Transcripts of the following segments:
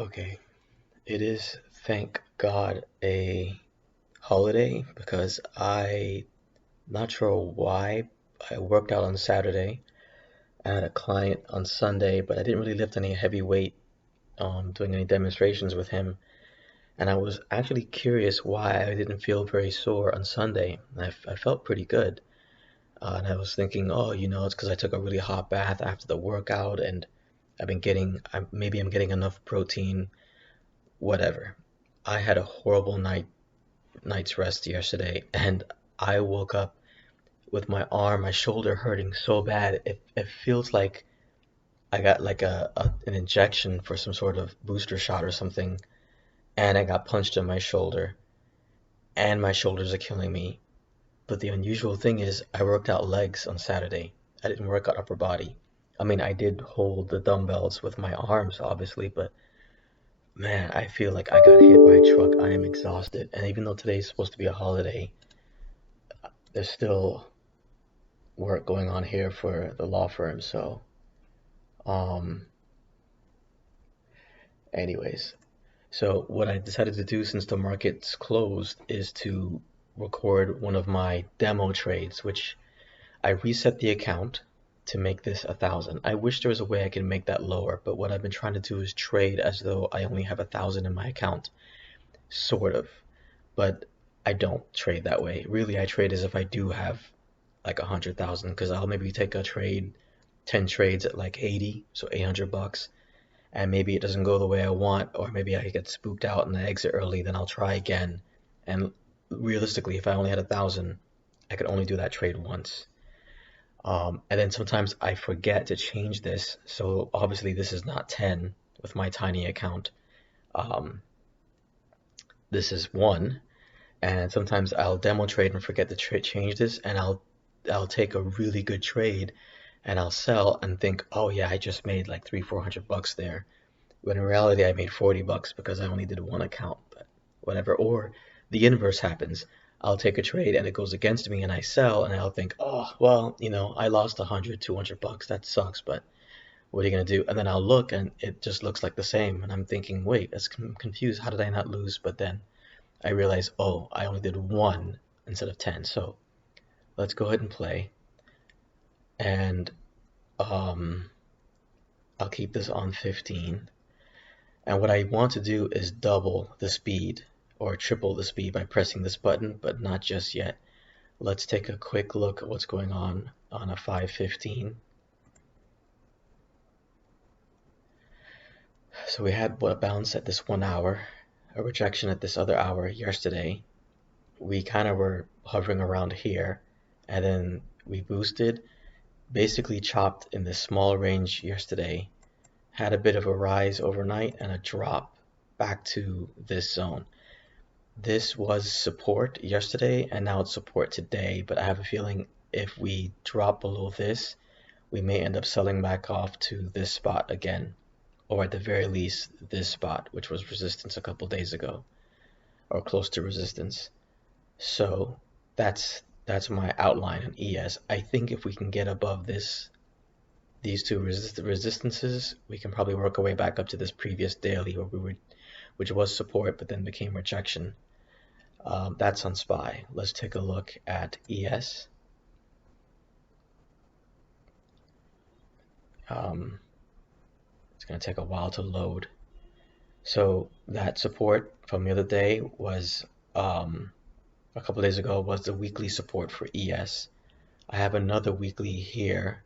Okay, it is, thank God, a holiday because not sure why I worked out on Saturday. I had a client on Sunday, but I didn't really lift any heavy weight doing any demonstrations with him. And I was actually curious why I didn't feel very sore on Sunday. I felt pretty good. And I was thinking, oh, it's because I took a really hot bath after the workout and maybe I'm getting enough protein, whatever. I had a horrible night's rest yesterday, and I woke up with my shoulder hurting so bad. It feels like I got like an injection for some sort of booster shot or something, and I got punched in my shoulder, and my shoulders are killing me. But the unusual thing is, I worked out legs on Saturday. I didn't work out upper body. I mean, I did hold the dumbbells with my arms, obviously, but man, I feel like I got hit by a truck. I am exhausted. And even though today's supposed to be a holiday, there's still work going on here for the law firm. So, um, anyways, so what I decided to do since the market's closed is to record one of my demo trades, which I reset the account to make this 1,000. I wish there was a way I can make that lower, but what I've been trying to do is trade as though I only have 1,000 in my account, sort of. But I don't trade that way. Really, I trade as if I do have like 100,000 because I'll maybe take a trade, 10 trades at like 80, so $800, and maybe it doesn't go the way I want, or maybe I get spooked out and I exit early, then I'll try again. And realistically, if I only had 1,000, I could only do that trade once. And then sometimes I forget to change this, so obviously this is not 10 with my tiny account. Um, this is 1, and sometimes I'll demo trade and forget to change this, and I'll take a really good trade and I'll sell and think, oh yeah, I just made like 300-400 bucks there. When in reality, I made 40 bucks because I only did one account, but whatever. Or the inverse happens. I'll take a trade and it goes against me and I sell and I'll think, oh, well, I lost 100-200 bucks. That sucks, but what are you going to do? And then I'll look and it just looks like the same. And I'm thinking, wait, I'm confused. How did I not lose? But then I realize, oh, I only did one instead of 10. So let's go ahead and play. And um, I'll keep this on 15. And what I want to do is double the speed or triple the speed by pressing this button, but not just yet. Let's take a quick look at what's going on a 515. So we had a bounce at this 1 hour, a rejection at this other hour yesterday. We kind of were hovering around here, and then we boosted, basically chopped in this small range yesterday, had a bit of a rise overnight and a drop back to this zone. This was support yesterday and now it's support today, but I have a feeling if we drop below this, we may end up selling back off to this spot again, or at the very least this spot, which was resistance a couple days ago, or close to resistance. So that's my outline on ES. I think if we can get above these two resistances, we can probably work our way back up to this previous daily which was support but then became rejection. That's on SPY. Let's take a look at ES. It's going to take a while to load. So that support from the other day was a couple days ago was the weekly support for ES. I have another weekly here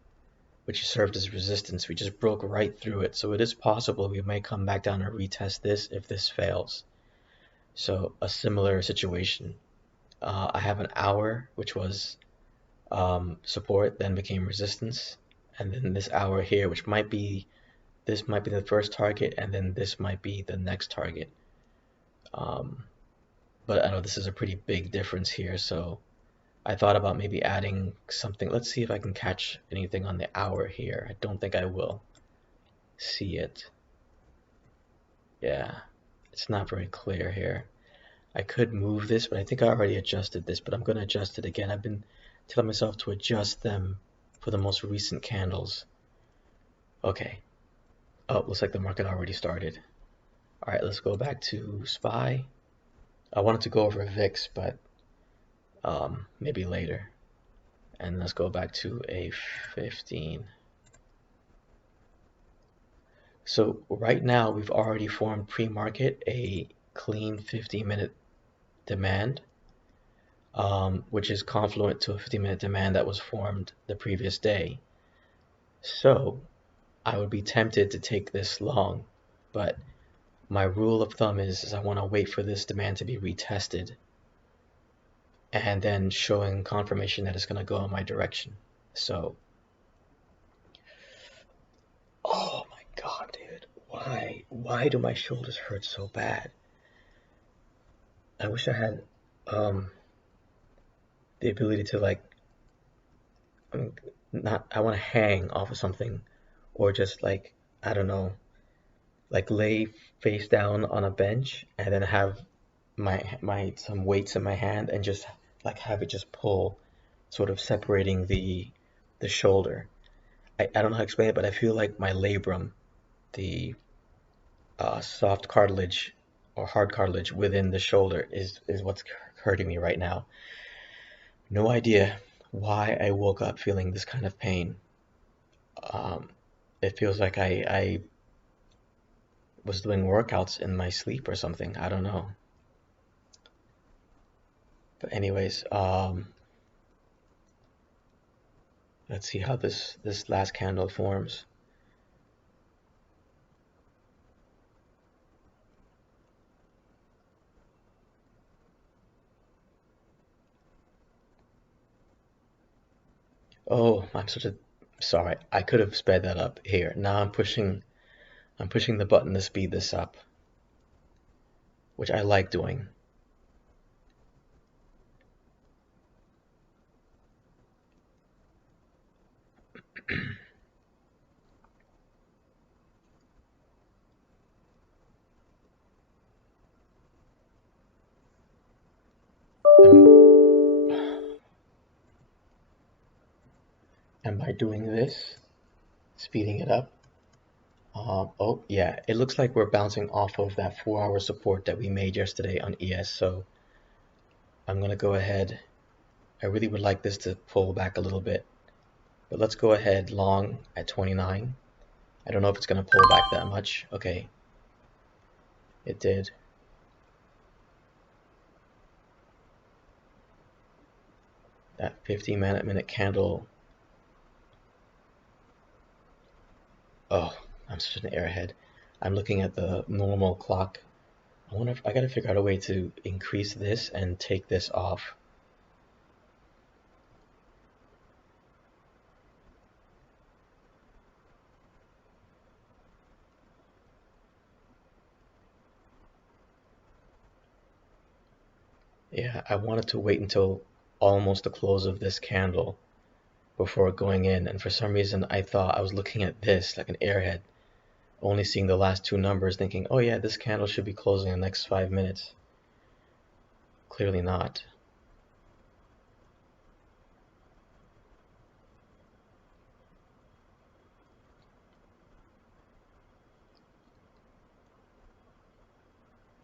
which served as resistance. We just broke right through it, so it is possible we may come back down and retest this if this fails. So a similar situation. I have an hour which was support, then became resistance, and then this hour here, which might be the first target, and then this might be the next target. But I know this is a pretty big difference here, so I thought about maybe adding something. Let's see if I can catch anything on the hour here. I don't think I will see it. Yeah, it's not very clear here. I could move this, but I think I already adjusted this, but I'm going to adjust it again. I've been telling myself to adjust them for the most recent candles. Okay. Oh, looks like the market already started. All right, let's go back to SPY. I wanted to go over VIX, but maybe later. And let's go back to a 15. So right now we've already formed pre-market a clean 15-minute demand, which is confluent to a 15-minute demand that was formed the previous day. So I would be tempted to take this long, but my rule of thumb is I want to wait for this demand to be retested and then showing confirmation that it's going to go in my direction. So, oh my God, dude, why do my shoulders hurt so bad? I wish I had um, the ability to like, I mean, not, I want to hang off of something or just like, I don't know, like lay face down on a bench and then have my some weights in my hand and just like have it just pull, sort of separating the shoulder. I don't know how to explain it, but I feel like my labrum, the soft cartilage or hard cartilage within the shoulder is what's hurting me right now. No idea why I woke up feeling this kind of pain. Um, it feels like I was doing workouts in my sleep or something. I don't know. But anyways, let's see how this last candle forms. Oh, I'm such a sorry. I could have sped that up here. Now I'm pushing the button to speed this up, which I like doing. And by doing this, speeding it up, oh yeah, it looks like we're bouncing off of that 4-hour support that we made yesterday on ES. So I'm gonna go ahead. I really would like this to pull back a little bit, but let's go ahead long at 29. I don't know if it's gonna pull back that much. Okay, it did. That 15-minute candle. Oh, I'm such an airhead. I'm looking at the normal clock. I wonder if I gotta figure out a way to increase this and take this off. Yeah, I wanted to wait until almost the close of this candle before going in, and for some reason I thought I was looking at this like an airhead, only seeing the last two numbers, thinking, oh yeah, this candle should be closing in the next 5 minutes. Clearly not.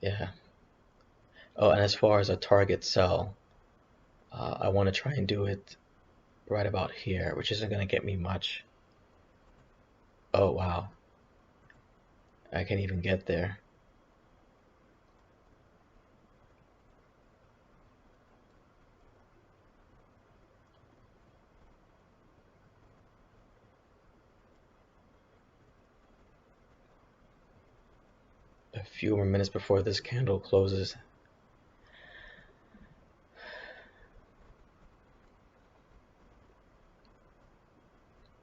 Yeah. Oh, and as far as a target sell, I want to try and do it right about here, which isn't going to get me much. Oh wow, I can't even get there. A few more minutes before this candle closes.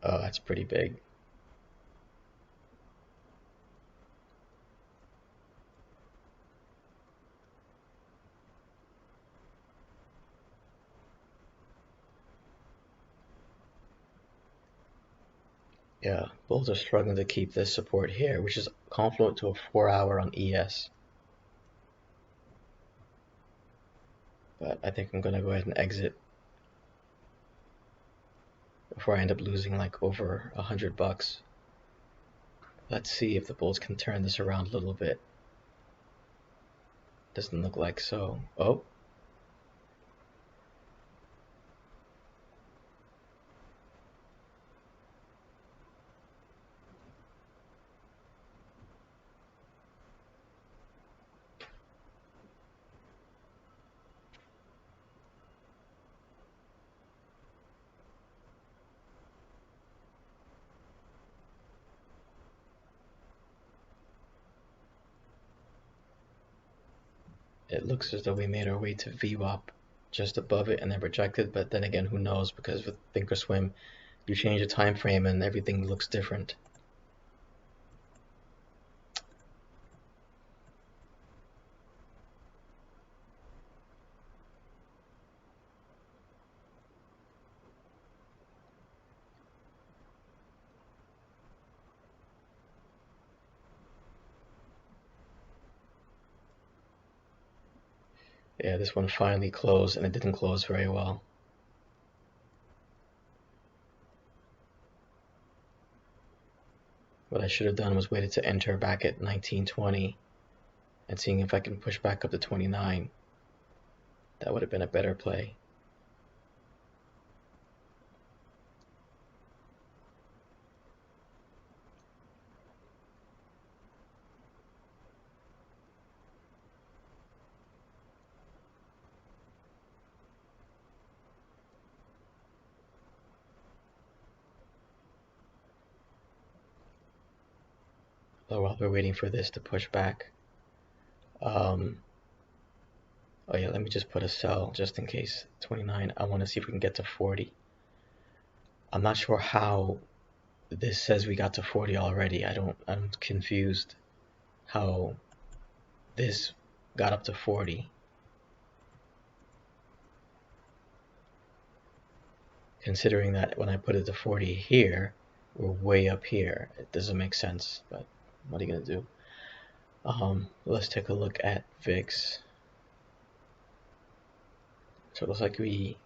Oh, that's pretty big. Yeah, bulls are struggling to keep this support here, which is confluent to a 4-hour on ES. But I think I'm gonna go ahead and exit before I end up losing like over $100. Let's see if the bulls can turn this around a little bit. Doesn't look like so. Oh, it looks as though we made our way to VWAP just above it and then rejected, but then again, who knows? Because with Thinkorswim, you change the time frame and everything looks different. Yeah, this one finally closed, and it didn't close very well. What I should have done was waited to enter back at 1920 and seeing if I can push back up to 29. That would have been a better play. So while we're waiting for this to push back, oh yeah, let me just put a sell just in case. 29, I want to see if we can get to 40. I'm not sure how this says we got to 40 already. I'm confused how this got up to 40. Considering that when I put it to 40 here, we're way up here. It doesn't make sense, but what are you gonna do? Let's take a look at VIX. So it looks like we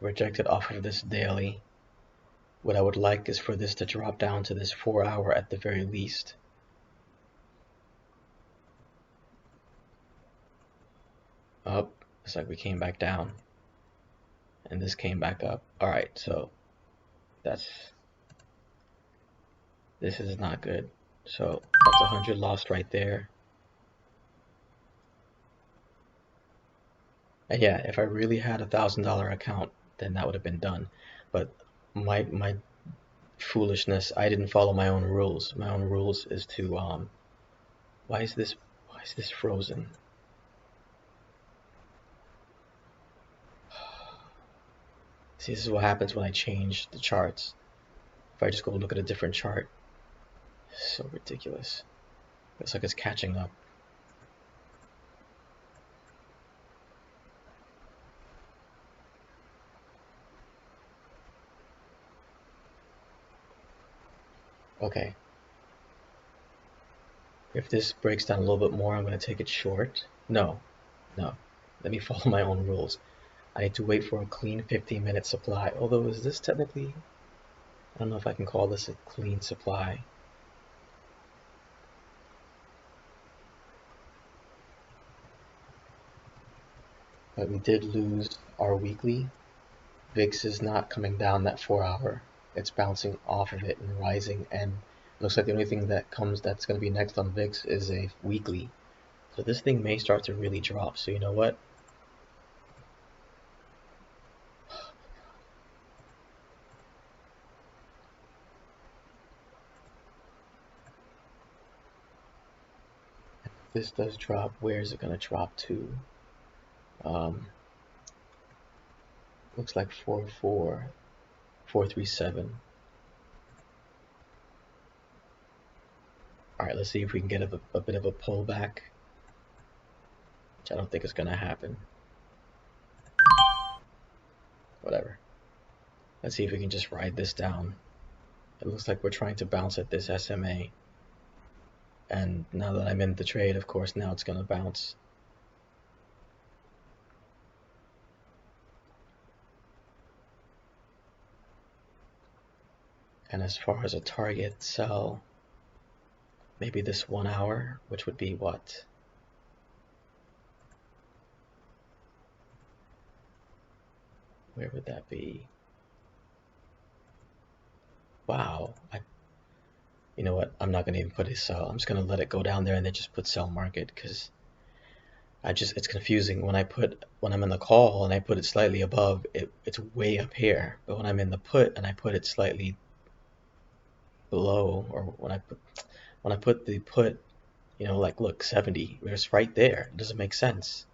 rejected off of this daily. What I would like is for this to drop down to this 4-hour at the very least. Up, it's like we came back down. And this came back up. Alright, so this is not good. So that's 100 lost right there. And yeah, if I really had $1,000 account, then that would have been done. But my foolishness, I didn't follow my own rules. My own rules is to why is this frozen? See, this is what happens when I change the charts. If I just go look at a different chart, it's so ridiculous. It's like it's catching up. Okay. If this breaks down a little bit more, I'm going to take it short. No, no. Let me follow my own rules. I need to wait for a clean 15-minute supply. Although, is this technically... I don't know if I can call this a clean supply. But we did lose our weekly. VIX is not coming down that 4-hour. It's bouncing off of it and rising, and it looks like the only thing that's going to be next on VIX is a weekly. So this thing may start to really drop. So you know what? If this does drop, where is it going to drop to? Looks like 437. Alright, let's see if we can get a bit of a pullback, which I don't think is going to happen. Whatever. Let's see if we can just ride this down. It looks like we're trying to bounce at this SMA. And now that I'm in the trade, of course, now it's going to bounce. And as far as a target sell, maybe this 1 hour, which would be what? Where would that be? Wow. You know what? I'm not gonna even put a sell. I'm just gonna let it go down there and then just put sell market because it's confusing when I'm in the call and I put it slightly above it's way up here, but when I'm in the put and I put it slightly below, or when I put the put, like look 70, it's right there. It doesn't make sense.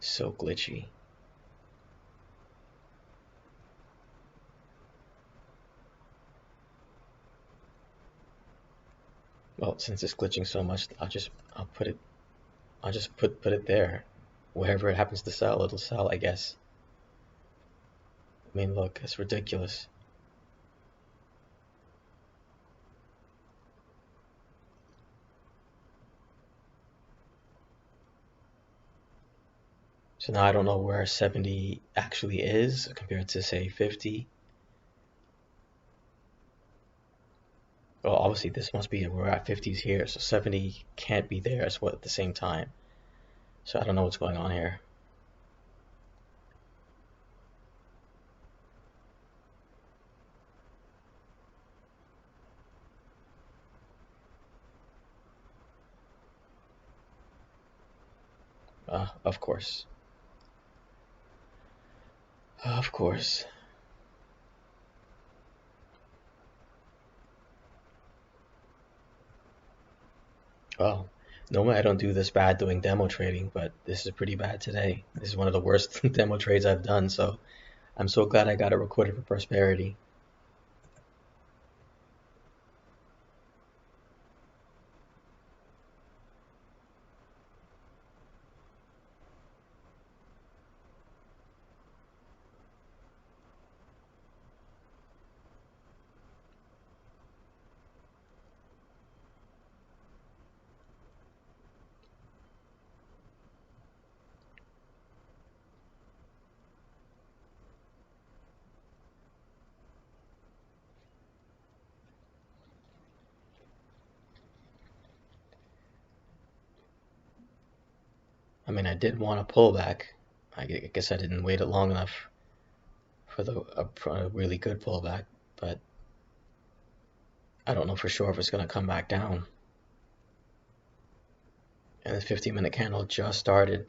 So glitchy. Well, since it's glitching so much, I'll just put it there. Wherever it happens to sell, it'll sell, I guess. I mean, look, it's ridiculous. So now I don't know where 70 actually is compared to say 50. Well, obviously this must be, we're at 50s here, so 70 can't be there as well at the same time. So I don't know what's going on here. Of course. Of course. Well, normally I don't do this bad doing demo trading, but this is pretty bad today. This is one of the worst demo trades I've done, so I'm so glad I got it recorded for prosperity. I mean, I did want a pullback. I guess I didn't wait it long enough for for a really good pullback, but I don't know for sure if it's going to come back down. And the 15-minute candle just started.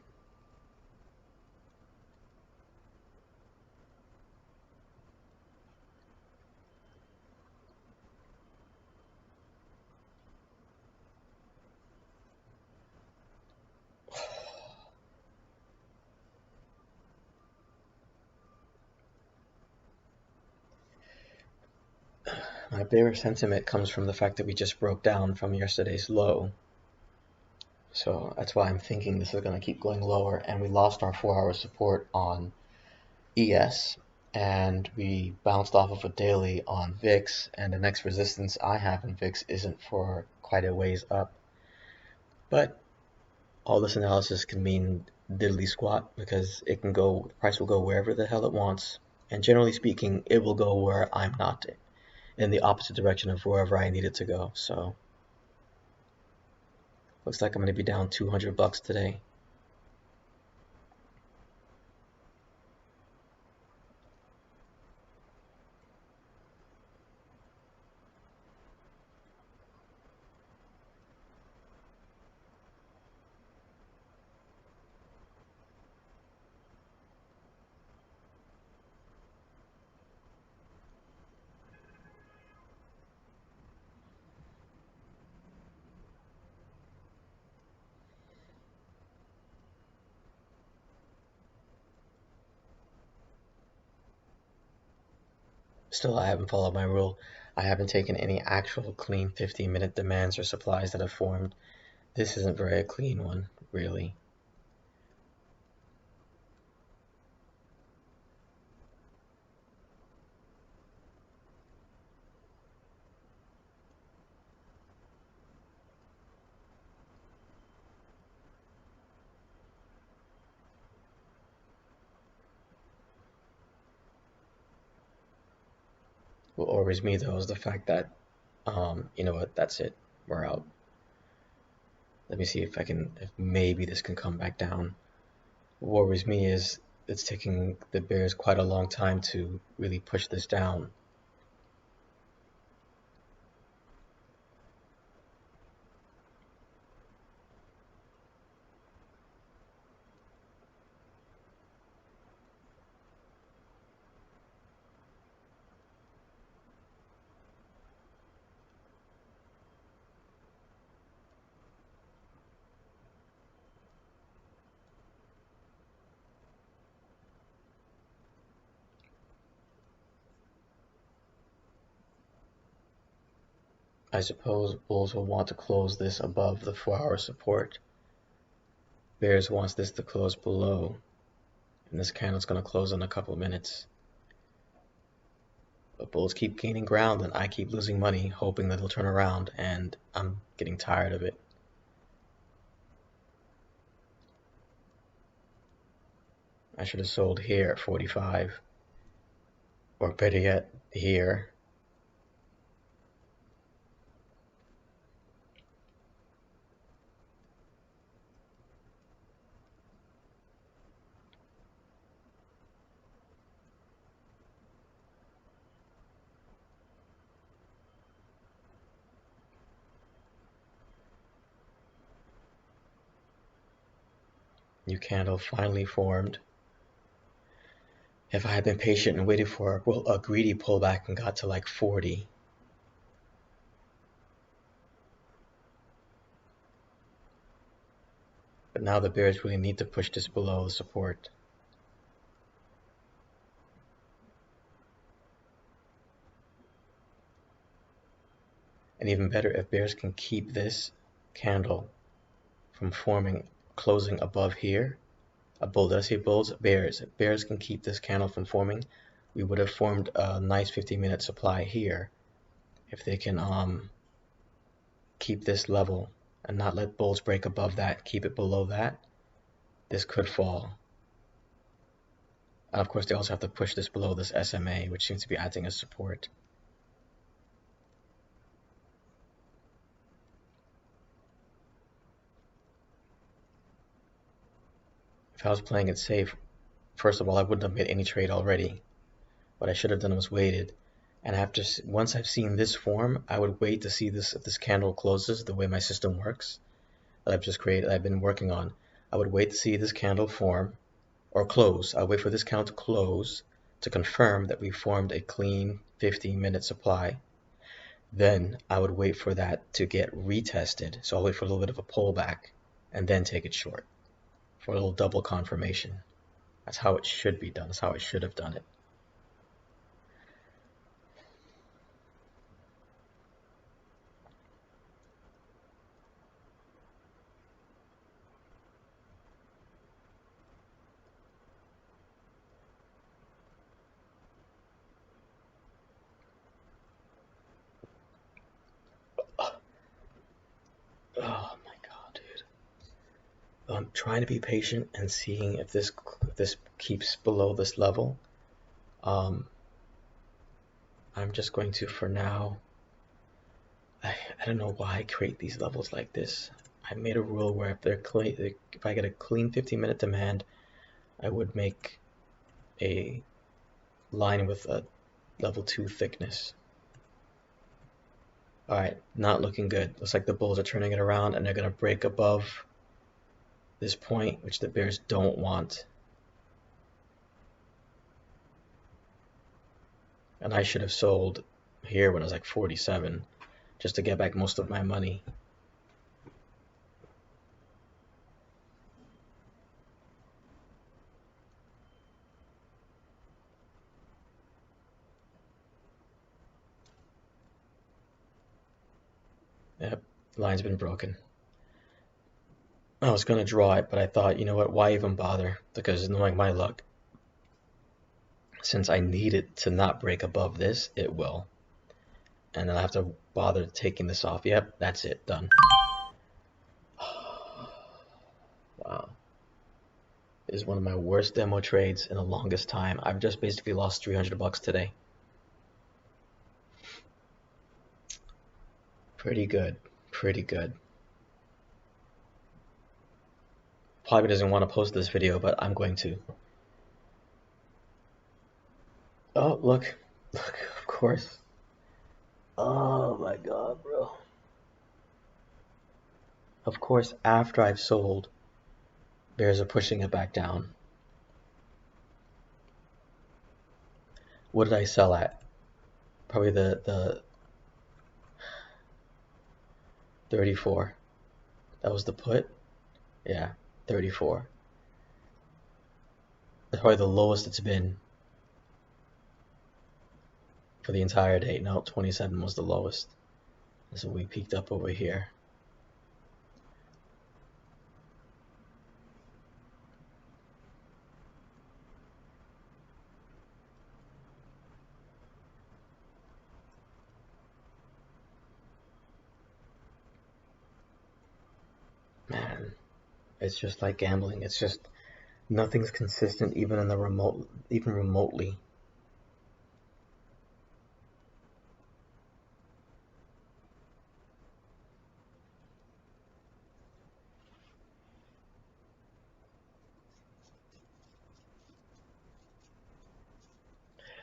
My bearish sentiment comes from the fact that we just broke down from yesterday's low. So that's why I'm thinking this is going to keep going lower. And we lost our 4-hour support on ES, and we bounced off of a daily on VIX, and the next resistance I have in VIX isn't for quite a ways up. But all this analysis can mean diddly squat because the price will go wherever the hell it wants. And generally speaking, it will go where I'm not, in the opposite direction of wherever I need it to go. So looks like I'm going to be down 200 bucks today. Still, I haven't followed my rule. I haven't taken any actual clean 15-minute demands or supplies that have formed. This isn't very a clean one, really. What worries me though is the fact that, you know what, that's it. We're out. Let me see if maybe this can come back down. What worries me is it's taking the bears quite a long time to really push this down. I suppose bulls will want to close this above the 4-hour support. Bears wants this to close below, and this candle's going to close in a couple of minutes. But bulls keep gaining ground, and I keep losing money, hoping that it'll turn around, and I'm getting tired of it. I should have sold here at 45, or better yet, here. New candle finally formed. If I had been patient and waited for a greedy pullback and got to like 40, but now the bears really need to push this below the support. And even better, if bears can keep this candle from forming, closing above here, a bull, did I say bulls? Bears. If bears can keep this candle from forming, we would have formed a nice 50-minute supply here. If they can keep this level and not let bulls break above that, keep it below that, this could fall. And of course, they also have to push this below this SMA, which seems to be acting as support. If I was playing it safe, first of all, I wouldn't have made any trade already. What I should have done was waited. And once I've seen this form, I would wait to see this if this candle closes the way my system works that I've just created, that I've been working on. I would wait to see this candle form or close. I'll wait for this candle to close to confirm that we formed a clean 15-minute supply. Then I would wait for that to get retested. So I'll wait for a little bit of a pullback and then take it short for a little double confirmation. That's how it should be done. That's how I should have done it. Oh my god, dude. I'm trying to be patient and seeing if this keeps below this level. I'm just going to, for now, I don't know why I create these levels like this. I made a rule where if they're clean, if I get a clean 15-minute demand, I would make a line with a level 2 thickness. Alright, not looking good. Looks like the bulls are turning it around and they're going to break above this point, which the bears don't want. And I should have sold here when I was like 47 just to get back most of my money. Yep, the line's been broken. I was going to draw it, but I thought, you know what, why even bother? Because knowing my luck, since I need it to not break above this, it will. And then I have to bother taking this off. Yep, that's it, done. Wow. This is one of my worst demo trades in the longest time. I've just basically lost 300 bucks today. Pretty good, pretty good. probably doesn't want to post this video, but I'm going to. Oh, look. Look, of course. Oh my God, bro. Of course, after I've sold, bears are pushing it back down. What did I sell at? Probably the 34. That was the put? Yeah, 34. That's probably the lowest it's been for the entire day. No, 27 was the lowest. So we peaked up over here. Man, it's just like gambling. It's just nothing's consistent even in the even remotely.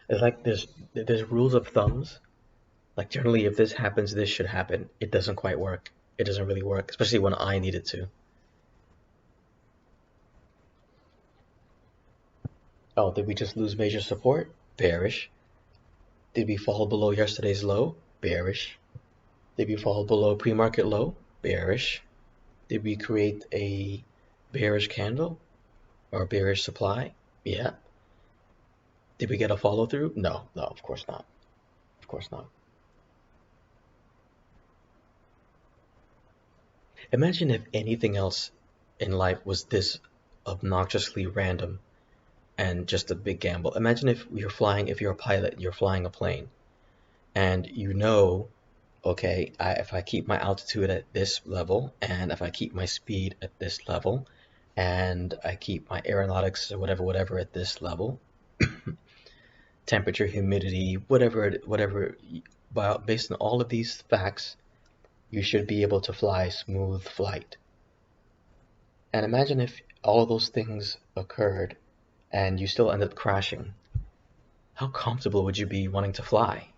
It's like there's rules of thumbs. Like generally if this happens, this should happen. It doesn't quite work. It doesn't really work, especially when I need it to. Oh, did we just lose major support? Bearish. Did we fall below yesterday's low? Bearish. Did we fall below pre-market low? Bearish. Did we create a bearish candle or a bearish supply? Yeah. Did we get a follow through? No, no, of course not. Of course not. Imagine if anything else in life was this obnoxiously random and just a big gamble. Imagine if you're a pilot, you're flying a plane, and you know, okay, if I keep my altitude at this level, and if I keep my speed at this level, and I keep my aeronautics or whatever at this level, temperature, humidity, whatever, based on all of these facts, you should be able to fly smooth flight. And imagine if all of those things occurred and you still end up crashing. How comfortable would you be wanting to fly?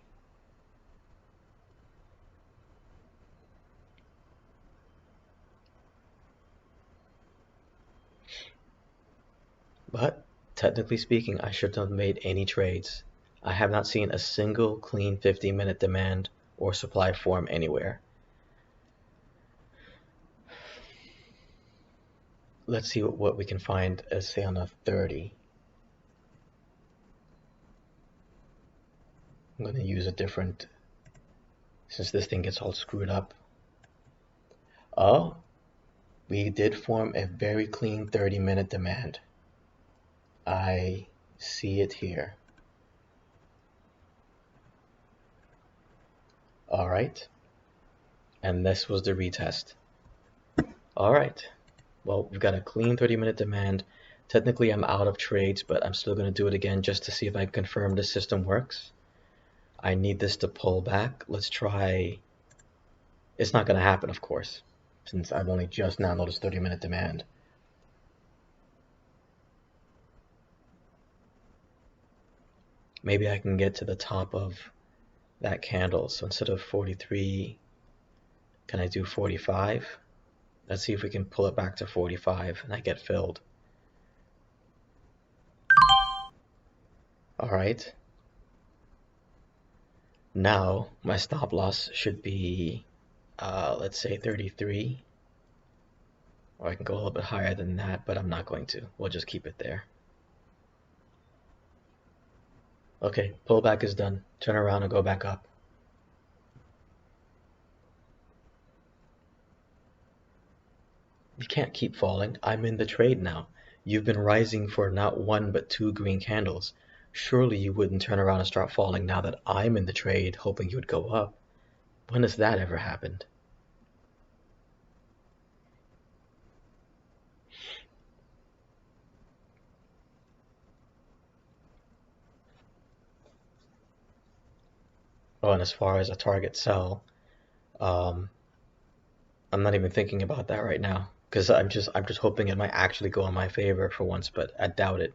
But technically speaking, I shouldn't have made any trades. I have not seen a single clean 50-minute demand or supply form anywhere. Let's see what we can find, say on a 30. I'm going to use a different, since this thing gets all screwed up. Oh, we did form a very clean 30-minute demand. I see it here. All right. And this was the retest. All right. Well, we've got a clean 30-minute demand. Technically, I'm out of trades, but I'm still going to do it again just to see if I can confirm the system works. I need this to pull back. Let's try. It's not going to happen, of course, since I've only just now noticed 30-minute demand. Maybe I can get to the top of that candle. So instead of 43, can I do 45? Let's see if we can pull it back to 45 and I get filled. All right. Now my stop loss should be, let's say 33. Or I can go a little bit higher than that, but I'm not going to. We'll just keep it there. Okay, pullback is done. Turn around and go back up. You can't keep falling. I'm in the trade now. You've been rising for not one but two green candles. Surely you wouldn't turn around and start falling now that I'm in the trade hoping you would go up. When has that ever happened? Oh, and as far as a target sell, I'm not even thinking about that right now. because I'm just hoping it might actually go in my favor for once, but I doubt it.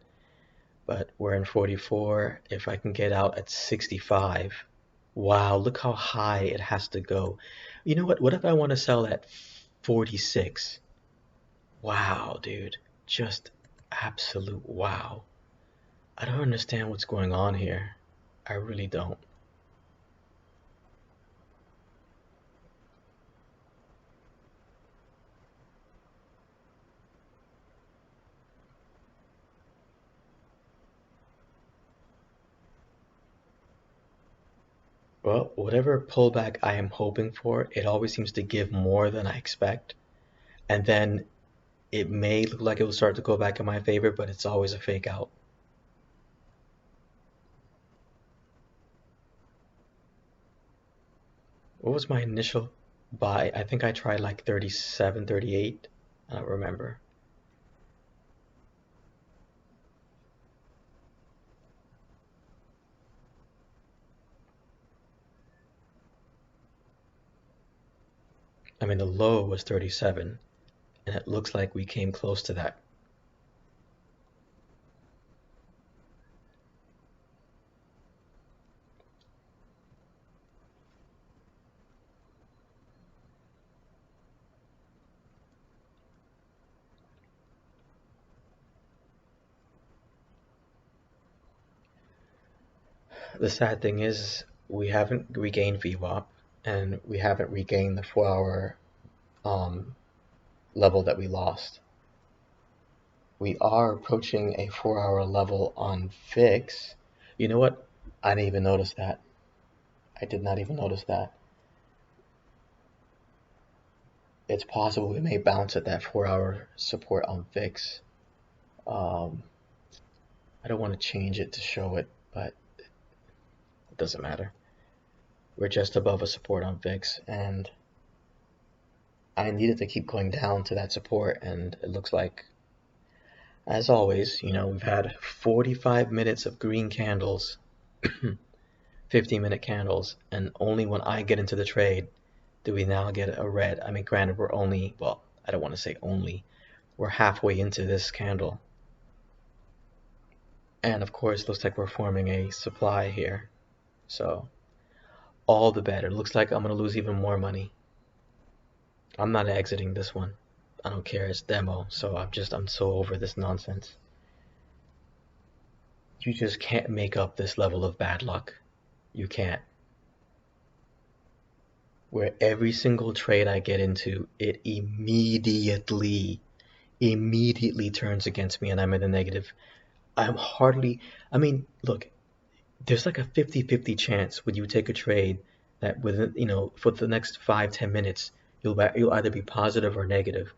But we're in 44. If I can get out at 65, wow, look how high it has to go. You know what? What if I want to sell at 46? Wow, dude. Just absolute wow. I don't understand what's going on here. I really don't. Well, whatever pullback I am hoping for, it always seems to give more than I expect. And then it may look like it will start to go back in my favor, but it's always a fake out. What was my initial buy? I think I tried like 37, 38. I don't remember. I mean, the low was 37, and it looks like we came close to that. The sad thing is we haven't regained VWAP, and we haven't regained the 4-hour um, level that we lost. We are approaching a 4-hour level on VIX. You know what? I didn't even notice that. I did not even notice that. It's possible we may bounce at that 4-hour support on VIX. Um, I don't want to change it to show it, but it doesn't matter. We're just above a support on VIX, and I needed to keep going down to that support, and it looks like, as always, we've had 45 minutes of green candles, 15-minute candles, and only when I get into the trade do we now get a red. I mean, granted, we're only, well, I don't want to say only, we're halfway into this candle. And of course, it looks like we're forming a supply here. So, all the better. Looks like I'm going to lose even more money. I'm not exiting this one. I don't care. It's demo. So I'm so over this nonsense. You just can't make up this level of bad luck. You can't. Where every single trade I get into, it immediately turns against me and I'm in the negative. I'm hardly, I mean, look, there's like a 50-50 chance when you take a trade that within, for the next 5-10 minutes, you'll either be positive or negative.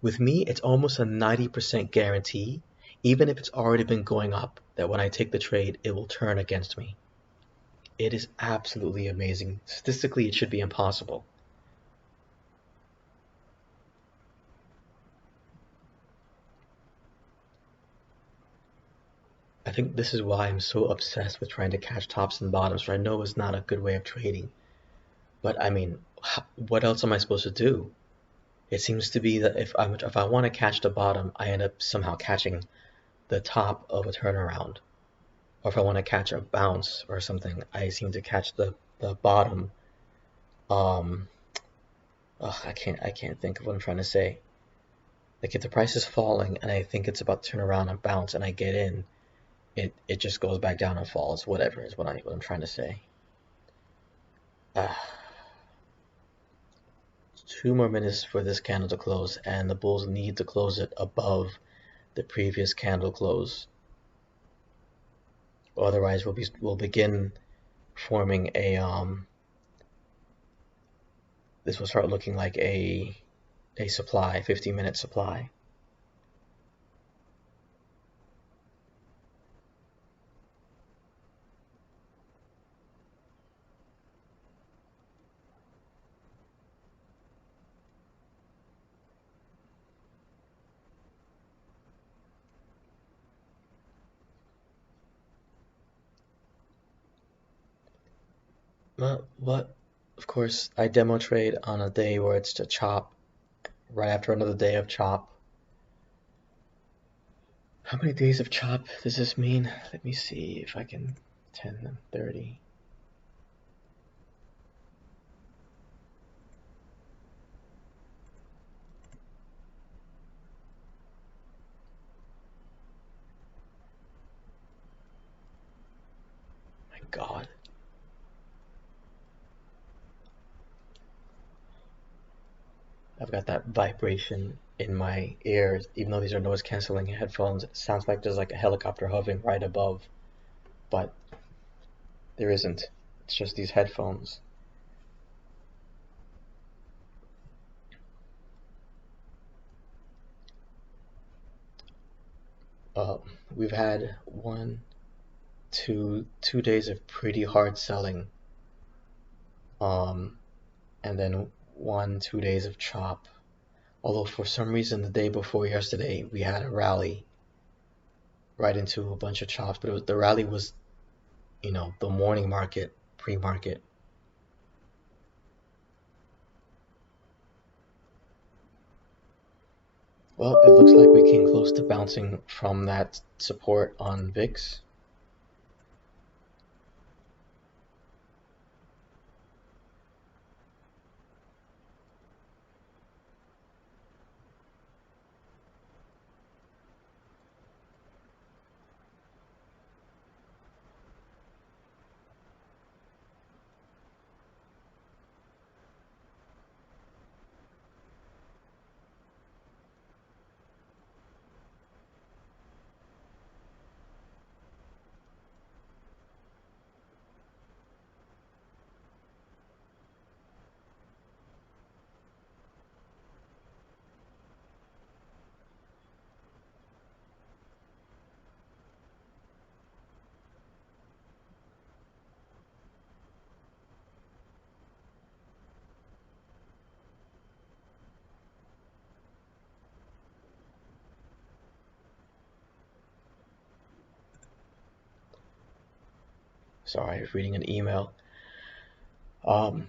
With me, it's almost a 90% guarantee, even if it's already been going up, that when I take the trade, it will turn against me. It is absolutely amazing. Statistically, it should be impossible. I think this is why I'm so obsessed with trying to catch tops and bottoms, for I know it's not a good way of trading. But I mean, what else am I supposed to do? It seems to be that if I want to catch the bottom, I end up somehow catching the top of a turnaround. Or if I want to catch a bounce or something, I seem to catch the bottom. Um, I can't think of what I'm trying to say. Like if the price is falling and I think it's about to turn around and bounce and I get in, it just goes back down and falls. Whatever is what I'm trying to say. Uh, 2 more minutes for this candle to close, and the bulls need to close it above the previous candle close. Otherwise, we'll begin forming a this will start looking like a supply, 50-minute supply. But of course, I demo trade on a day where it's to chop right after another day of chop. How many days of chop does this mean? Let me see if I can 10 and 30. My God. I've got that vibration in my ears, even though these are noise canceling headphones. It sounds like there's like a helicopter hovering right above, but there isn't. It's just these headphones. Uh, we've had 2 days of pretty hard selling, um, and then 2 days of chop. Although for some reason the day before yesterday we had a rally right into a bunch of chops, but the rally was, the morning market, pre-market. Well, it looks like we came close to bouncing from that support on VIX. Sorry, I was reading an email. Um,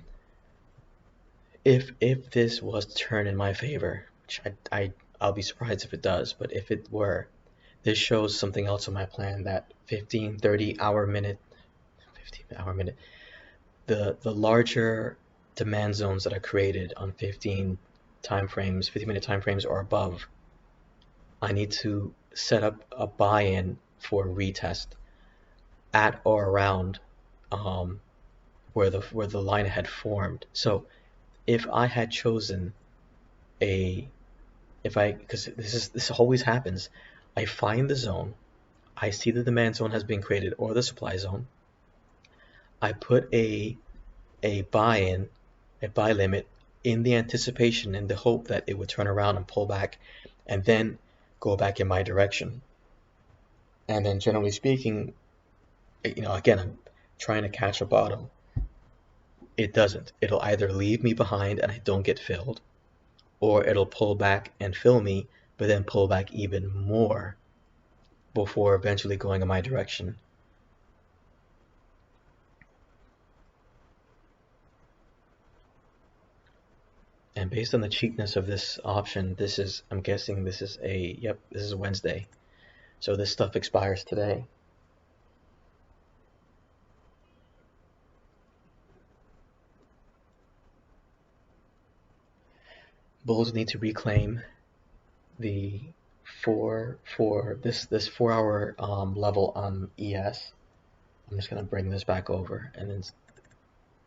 if this was to turn in my favor, which I'll be surprised if it does, but if it were, this shows something else in my plan, that 15, 30 hour minute, 15 hour minute, the larger demand zones that are created on 15-minute time frames or above, I need to set up a buy-in for retest at or around, where the line had formed. So if I had chosen a because this always happens, I find the zone, I see the demand zone has been created or the supply zone, I put a buy-in, a buy limit, in the anticipation, in the hope that it would turn around and pull back and then go back in my direction. And then generally speaking, again, I'm trying to catch a bottom. It doesn't. It'll either leave me behind and I don't get filled, or it'll pull back and fill me, but then pull back even more before eventually going in my direction. And based on the cheapness of this option, I'm guessing this is Wednesday. So this stuff expires today. Bulls need to reclaim the this 4 hour level on ES. I'm just gonna bring this back over and then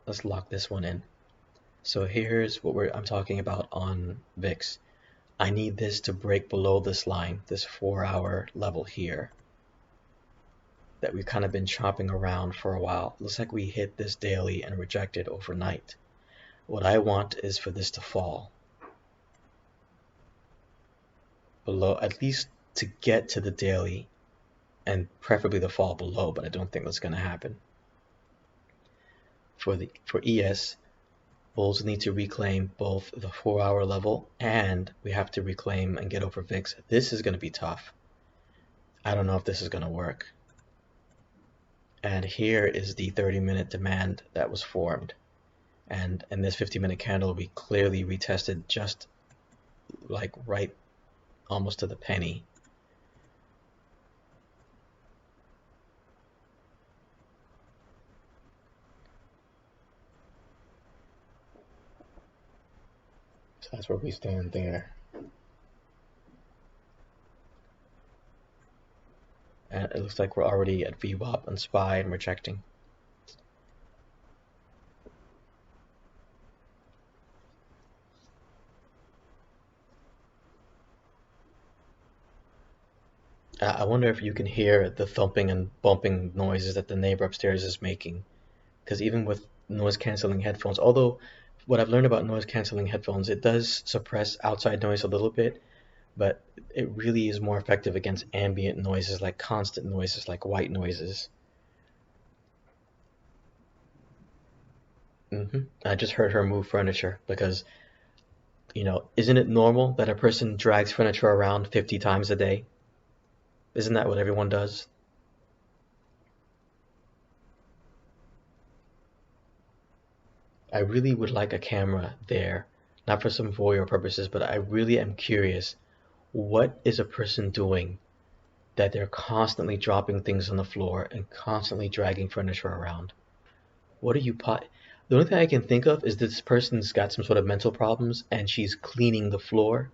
let's lock this one in. So here's what I'm talking about on VIX. I need this to break below this line, this 4 hour level here that we've kind of been chopping around for a while. Looks like we hit this daily and rejected overnight. What I want is for this to fall below, at least to get to the daily, and preferably the fall below, but I don't think that's going to happen. For ES, bulls need to reclaim both the 4 hour level, and we have to reclaim and get over VIX. This is going to be tough. I don't know if this is going to work. And here is the 30-minute demand that was formed. And in this 50-minute candle, we clearly retested just like right almost to the penny. So that's where we stand there. And it looks like we're already at VWAP and SPY and rejecting. I wonder if you can hear the thumping and bumping noises that the neighbor upstairs is making. Because even with noise canceling headphones, although what I've learned about noise canceling headphones, it does suppress outside noise a little bit, but it really is more effective against ambient noises like constant noises like white noises. I just heard her move furniture because, isn't it normal that a person drags furniture around 50 times a day? Isn't that what everyone does? I really would like a camera there, not for some voyeur purposes, but I really am curious. What is a person doing that they're constantly dropping things on the floor and constantly dragging furniture around? What are you pot? The only thing I can think of is this person's got some sort of mental problems and she's cleaning the floor,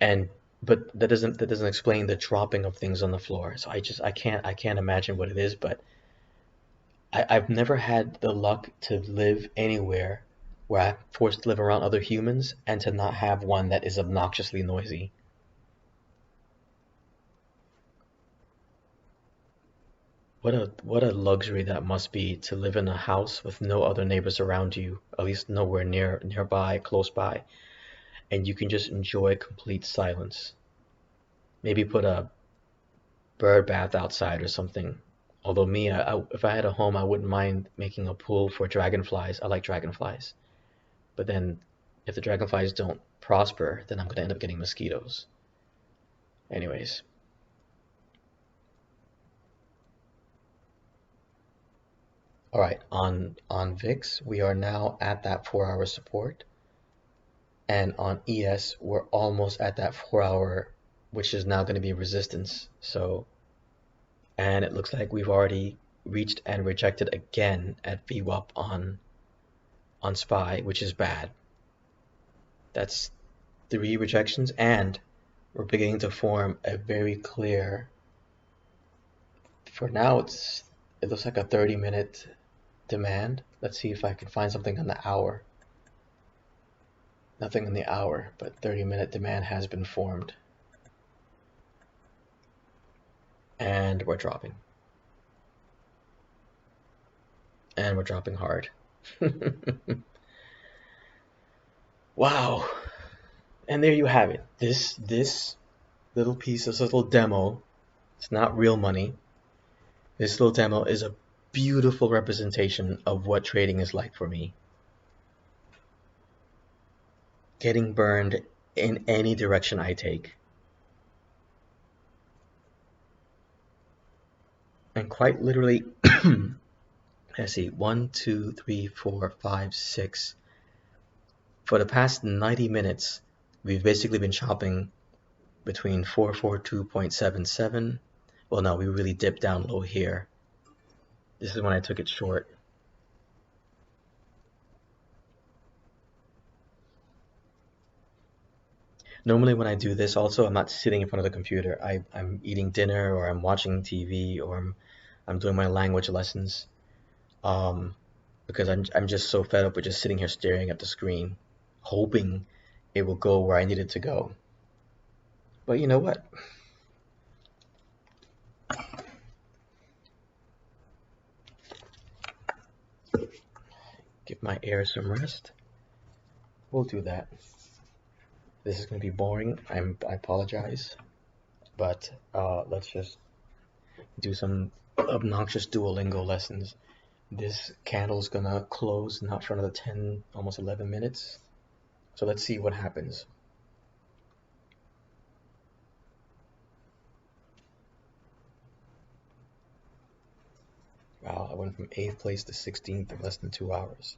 and but that doesn't explain the dropping of things on the floor. So I can't imagine what it is, but I've never had the luck to live anywhere where I'm forced to live around other humans and to not have one that is obnoxiously noisy. What a luxury that must be to live in a house with no other neighbors around you, at least nowhere nearby, close by, and you can just enjoy complete silence. Maybe put a bird bath outside or something. Although if I had a home, I wouldn't mind making a pool for dragonflies. I like dragonflies. But then if the dragonflies don't prosper, then I'm going to end up getting mosquitoes. Anyways, all right, on VIX, we are now at that 4-hour support, and on ES, we're almost at that 4-hour, which is now going to be resistance. So, and it looks like we've already reached and rejected again at VWAP on SPY, which is bad. That's 3 rejections, and we're beginning to form a very clear. For now, it looks like a 30-minute demand. Let's see if I can find something on the hour. Nothing on the hour, but 30-minute demand has been formed. And we're dropping. And we're dropping hard. Wow. And there you have it. This little piece, this little demo, it's not real money. This little demo is a beautiful representation of what trading is like for me. Getting burned in any direction I take. And quite literally, let's see, 1, 2, 3, 4, 5, 6. For the past 90 minutes, we've basically been chopping between 442.77. Well, no, we really dipped down low here. This is when I took it short. Normally when I do this also, I'm not sitting in front of the computer. I'm eating dinner, or I'm watching TV, or I'm doing my language lessons. Because I'm just so fed up with just sitting here staring at the screen, hoping it will go where I need it to go. But you know what? Give my ear some rest. We'll do that. This is going to be boring. I apologize. But let's just do some obnoxious Duolingo lessons. This candle's gonna close not for another 10, almost 11 minutes. So let's see what happens. Wow, I went from 8th place to 16th in less than 2 hours.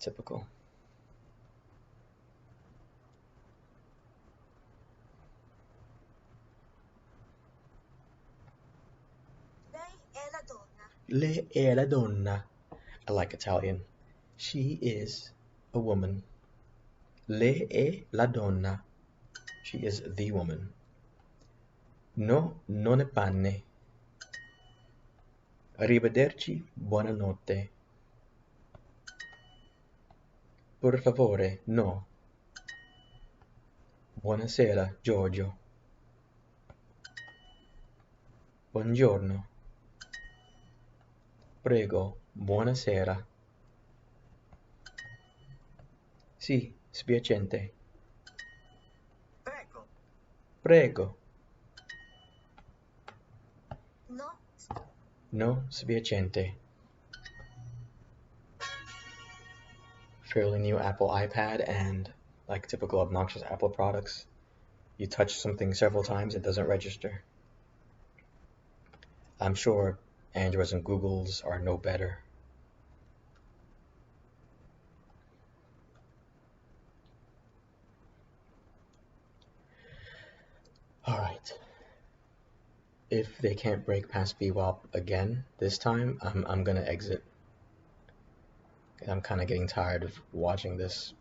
Typical. Lei è la donna. I like Italian. She is a woman. Lei è la donna. She is the woman. No, non è pane. Arrivederci, buonanotte. Per favore, no. Buonasera, Giorgio. Buongiorno. Prego, buonasera. Sì, spiacente. Prego. Prego. No. No, spiacente. Fairly new Apple iPad, and like typical obnoxious Apple products, you touch something several times, it doesn't register. I'm sure Androids and Googles are no better. All right. If they can't break past VWAP again this time, I'm gonna exit. I'm kind of getting tired of watching this.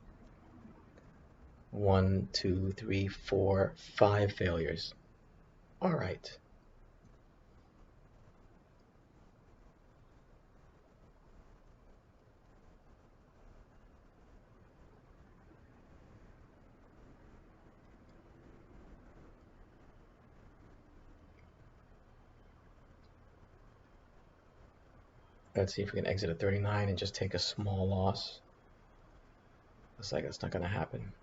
1, 2, 3, 4, 5 failures. All right. Let's see if we can exit at 39 and just take a small loss. Looks like that's not gonna happen.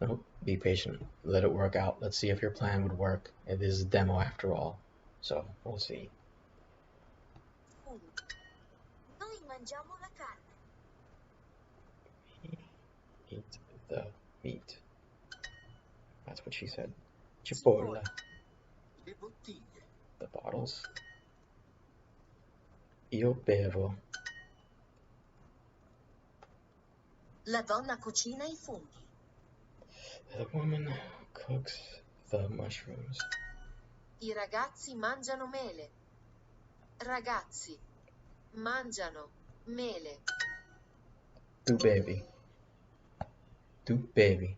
Nope, be patient. Let it work out. Let's see if your plan would work. It is a demo after all. So, we'll see. Noi mangiamo la carne. Eat the meat. That's what she said. Cipolla. Le bottiglie. The bottles. Io bevo. La donna cucina I funghi. The woman cooks the mushrooms. I ragazzi mangiano mele. Ragazzi mangiano mele. Tu bevi. Tu bevi.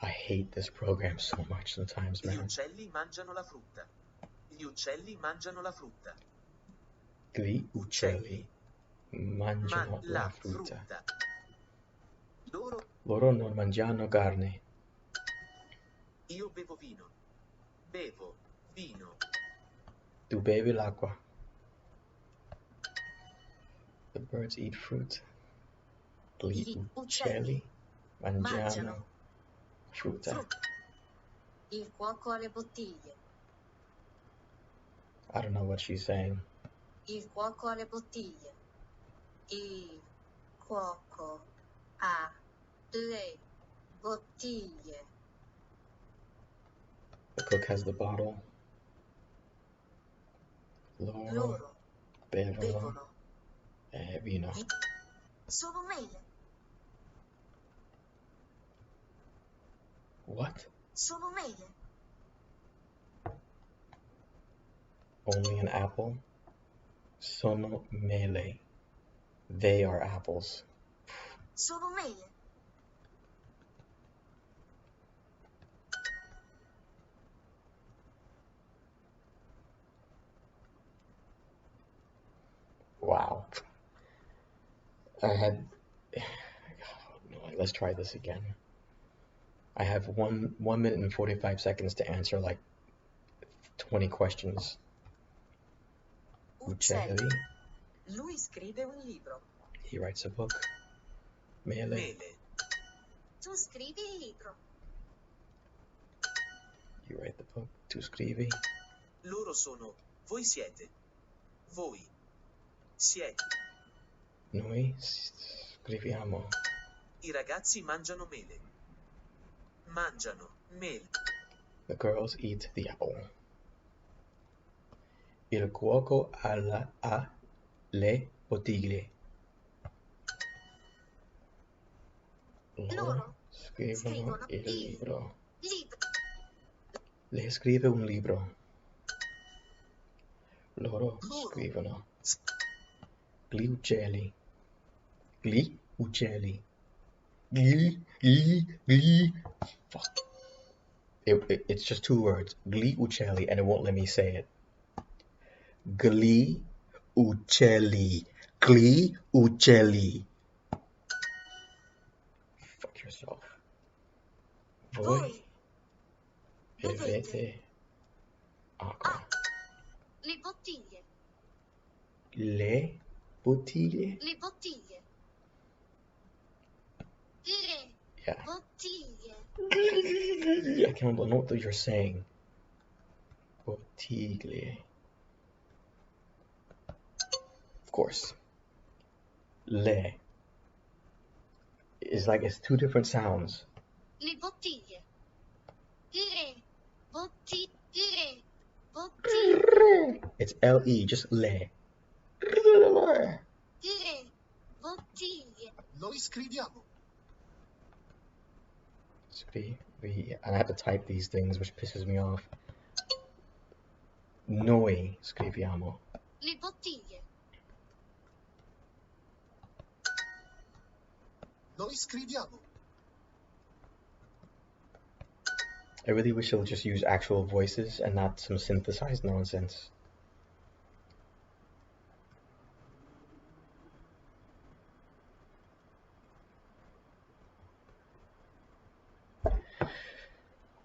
I hate this program so much sometimes, Gli man. uccelli mangiano la frutta. Gli uccelli mangiano la frutta. Gli uccelli mangiano la La frutta. Loro non mangiano carne. Io bevo vino. Bevo vino. Tu bevi l'acqua. The birds eat fruit. Gli uccelli mangiano frutta. Il cuoco ha le bottiglie. I don't know what she's saying. Il cuoco ha le bottiglie. Il cuoco ha le bottiglie. The cook has the bottle. Loro bevono vino. Sono mele. What? Sono mele. Only an apple? Sono mele. They are apples. Sono mele. Wow. I had... Let's try this again. I have 1 minute and 45 seconds to answer like 20 questions. Uccelli. Lui scrive un libro. He writes a book. Mele. Tu scrivi il libro. You write the book. Tu scrivi. Loro sono. Voi siete. Voi siete. Noi scriviamo. I ragazzi mangiano mele. Mangiano mele. The girls eat the apple. Il cuoco ha le bottiglie. Loro Scrivono il libro. Libro. Lei scrive un libro. Loro scrivono. Gli uccelli. Gli uccelli. Gli. Fuck. It's just 2 words. Gli uccelli, and it won't let me say it. Gli uccelli. Gli uccelli. Fuck yourself. Voi bevete acqua. Le bottiglie. Le bottiglie? Le bottiglie. Le Yeah. bottiglie. I can't know what you're saying. Bottiglie. Of course. Le is like it's 2 different sounds. Le bottiglie. Le bottiglie. Bottiglie. It's L-E, just le. Le bottiglie. Noi scriviamo. And I have to type these things, which pisses me off. Noi scriviamo. Le bottiglie. Noi scriviamo. I really wish they'll just use actual voices and not some synthesized nonsense.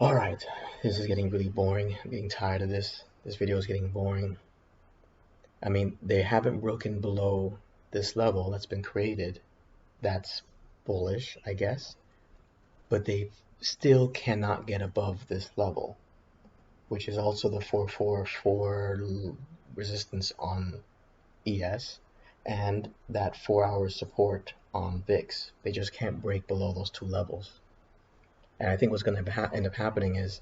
Alright, this is getting really boring. I'm getting tired of this. This video is getting boring. I mean, they haven't broken below this level that's been created. That's bullish, I guess. But they still cannot get above this level, which is also the 444 resistance on ES and that 4-hour support on VIX. They just can't break below those 2 levels. And I think what's going to end up happening is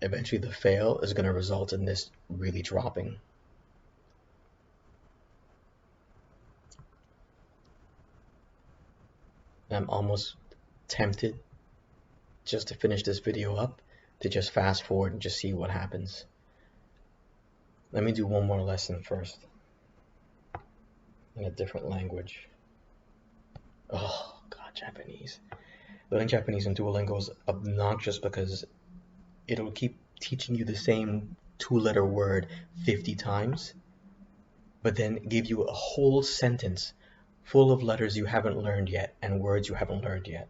eventually the fail is going to result in this really dropping. And I'm almost tempted just to finish this video up to just fast forward and just see what happens. Let me do one more lesson first in a different language. Oh god, Japanese. Learning Japanese in Duolingo is obnoxious because it'll keep teaching you the same 2-letter word 50 times, but then give you a whole sentence full of letters you haven't learned yet and words you haven't learned yet.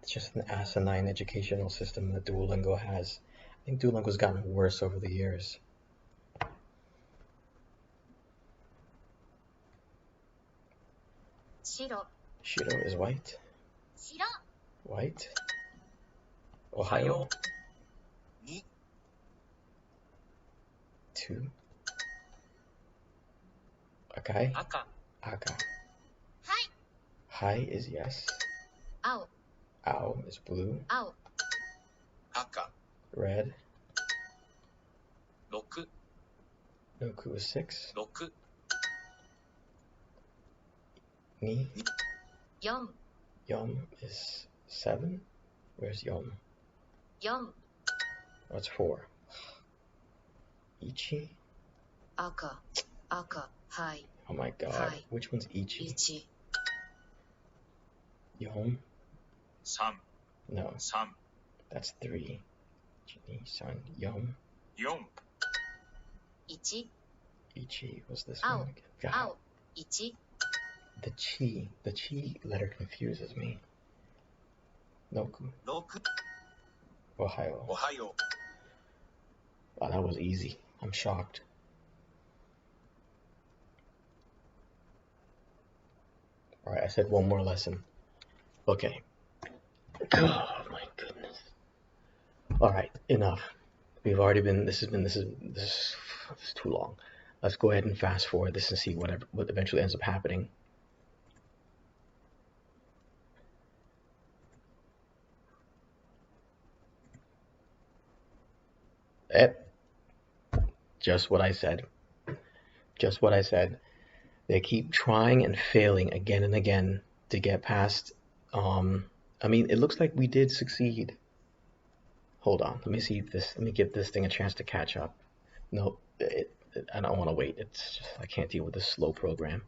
It's just an asinine educational system that Duolingo has. I think Duolingo's gotten worse over the years. Shiro. Shiro is white. Shiro. White. Ohio. 2、 2. Okay. 赤、 Aka. Hai. Hi is yes. Ao. Ao is blue. Ao. 赤、 Red. 6、 Noku is 6. 6、 Ni. 4. Yom is 7. Where's Yom? 4. What's 4? Ichi? Aka. Aka. Hai. Oh my god. Hi. Which one's Ichi? 1. Yom? 3、 No, 3、 that's 3. San. Yom? 4、 1. Ichi was this Ao. one? God. Ao. 1. The chi letter confuses me. Noku. 6、 Ohio. おはよ Wow, that was easy. I'm shocked. Alright, I said one more lesson. Okay. Oh my goodness. Alright, enough. We've already been, this is too long. Let's go ahead and fast forward this and see what eventually ends up happening. Just what I said. Just what I said. They keep trying and failing again and again to get past. I mean, it looks like we did succeed. Hold on, let me see this. Let me give this thing a chance to catch up. No, I don't want to wait. It's just I can't deal with this slow program.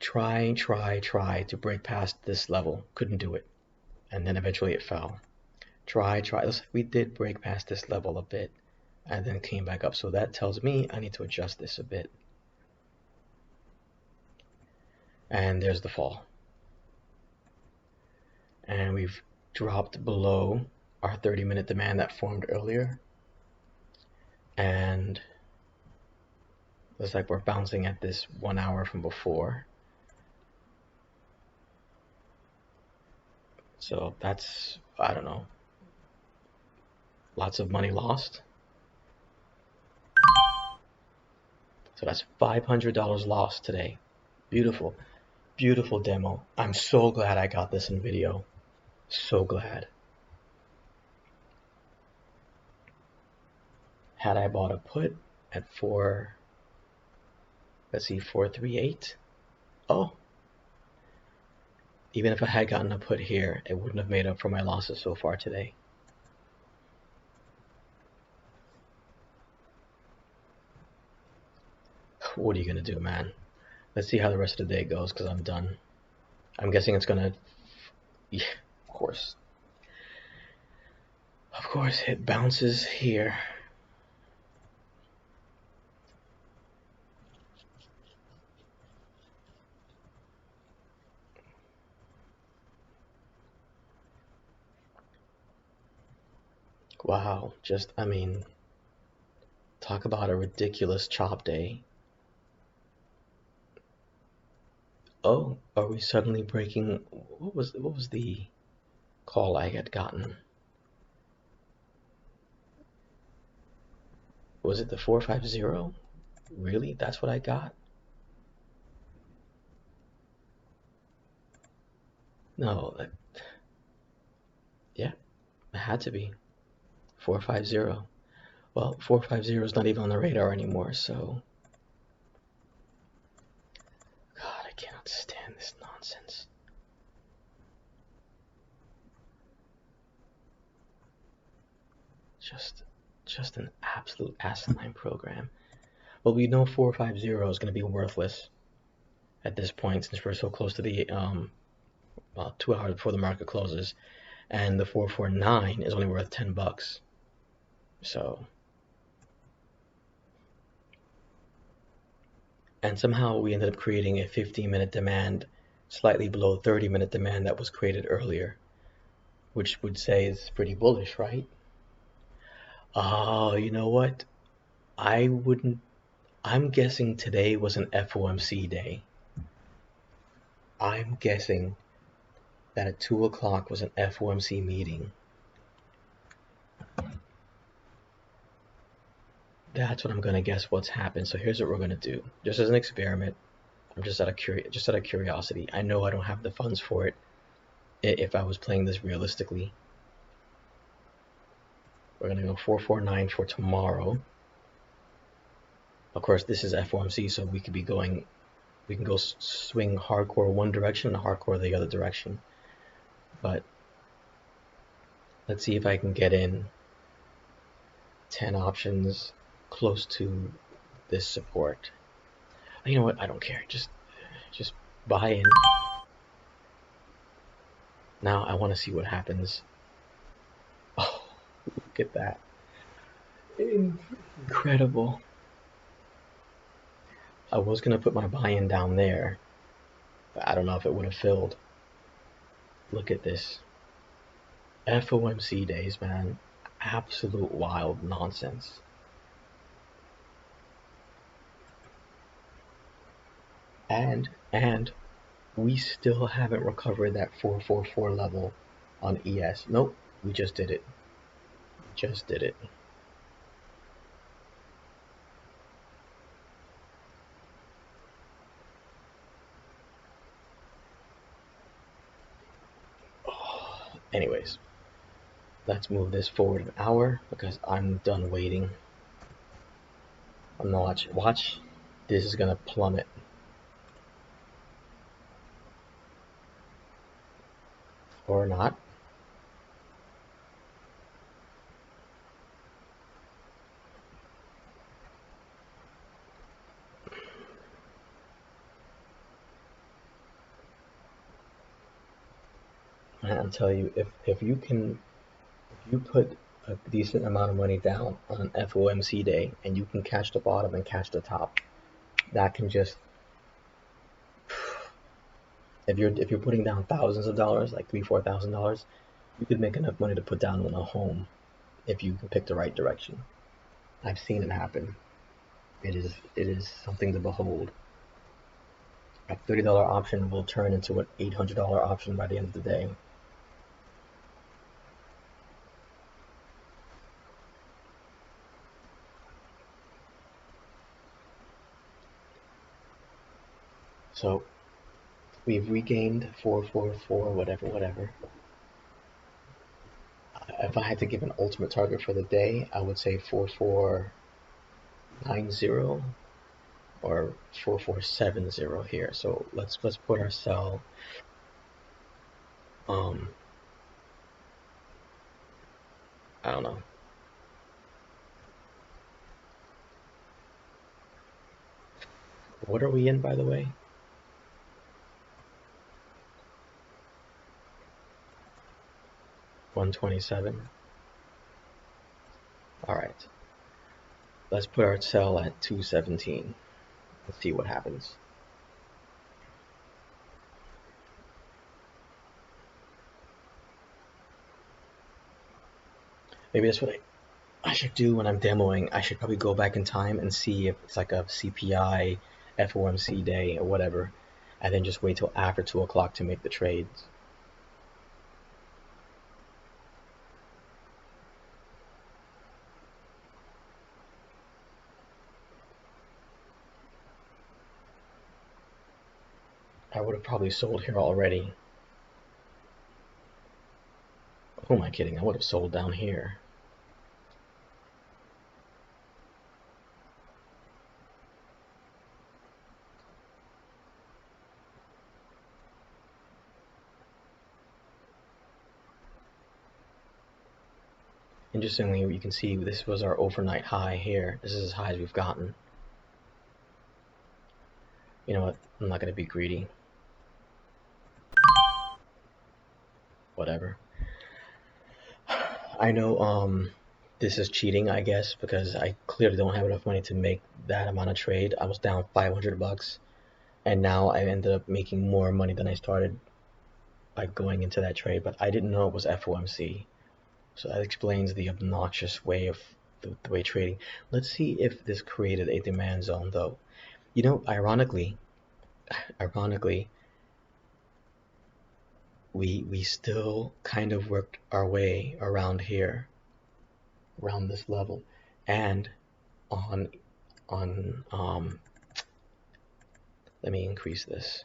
Try to break past this level. Couldn't do it, and then eventually it fell. Try. Looks like we did break past this level a bit, and then came back up. So that tells me I need to adjust this a bit. And there's the fall. And we've dropped below our 30-minute demand that formed earlier. And looks like we're bouncing at this 1 hour from before. So that's, I don't know, lots of money lost. So that's $500 lost today. Beautiful, beautiful demo. I'm so glad I got this in video. So glad. Had I bought a put at 438. Oh, even if I had gotten a put here, it wouldn't have made up for my losses so far today. What are you gonna do, man? Let's see how the rest of the day goes, because I'm done. I'm guessing it's gonna, yeah, of course, it bounces here. Wow, just, I mean, talk about a ridiculous chop day. Oh, are we suddenly breaking? What was the call I had gotten? Was it the 450? Really? That's what I got? No, yeah, it had to be 450. Well, 450 is not even on the radar anymore, so God, I cannot stand this nonsense. Just an absolute asinine program. Well, we know 450 is going to be worthless at this point since we're so close to the 2 hours before the market closes, and the 449 is only worth $10. So, and somehow we ended up creating a 15-minute demand slightly below 30-minute demand that was created earlier, which would say it's pretty bullish, right? Oh, you know what? I'm guessing today was an FOMC day. I'm guessing that at 2 o'clock was an FOMC meeting. That's what I'm gonna guess what's happened. So here's what we're gonna do. Just as an experiment, I'm just out of curiosity. I know I don't have the funds for it if I was playing this realistically. We're gonna go 449 for tomorrow. Of course, this is FOMC, so we can go swing hardcore one direction and hardcore the other direction. But let's see if I can get in 10 options close to this support. You know what? I don't care. Just buy in. Now I want to see what happens. Oh, look at that. Incredible. I was going to put my buy-in down there, but I don't know if it would have filled. Look at this. FOMC days, man. Absolute wild nonsense. And we still haven't recovered that 444 level on ES. Nope, we just did it. Just did it. Anyways, let's move this forward an hour because I'm done waiting. I'm not watch. This is gonna plummet. or not. And I'll tell you, if you put a decent amount of money down on an FOMC day and you can catch the bottom and catch the top, that can just, if you're putting down thousands of dollars, like $3,000, $4,000, you could make enough money to put down on a home if you can pick the right direction. I've seen it happen. It is something to behold. A $30 option will turn into an $800 option by the end of the day. So we've regained 444, whatever, whatever. If I had to give an ultimate target for the day, I would say 4490 or 4470 here. So let's put our sell. I don't know. What are we in, by the way? 127. All right. Let's put our sell at 217. Let's see what happens. Maybe that's what I should do when I'm demoing. I should probably go back in time and see if it's like a CPI, FOMC day, or whatever, and then just wait till after 2 o'clock to make the trades. I would have probably sold here already. Who am I kidding? I would have sold down here. Interestingly, you can see this was our overnight high here. This is as high as we've gotten. You know what? I'm not going to be greedy. Whatever. I know this is cheating, I guess, because I clearly don't have enough money to make that amount of trade. I was down 500 bucks, and now I ended up making more money than I started by going into that trade, but I didn't know it was FOMC. So that explains the obnoxious way of the way trading. Let's see if this created a demand zone, though. You know, ironically, we still kind of worked our way around here, around this level, and on let me increase this.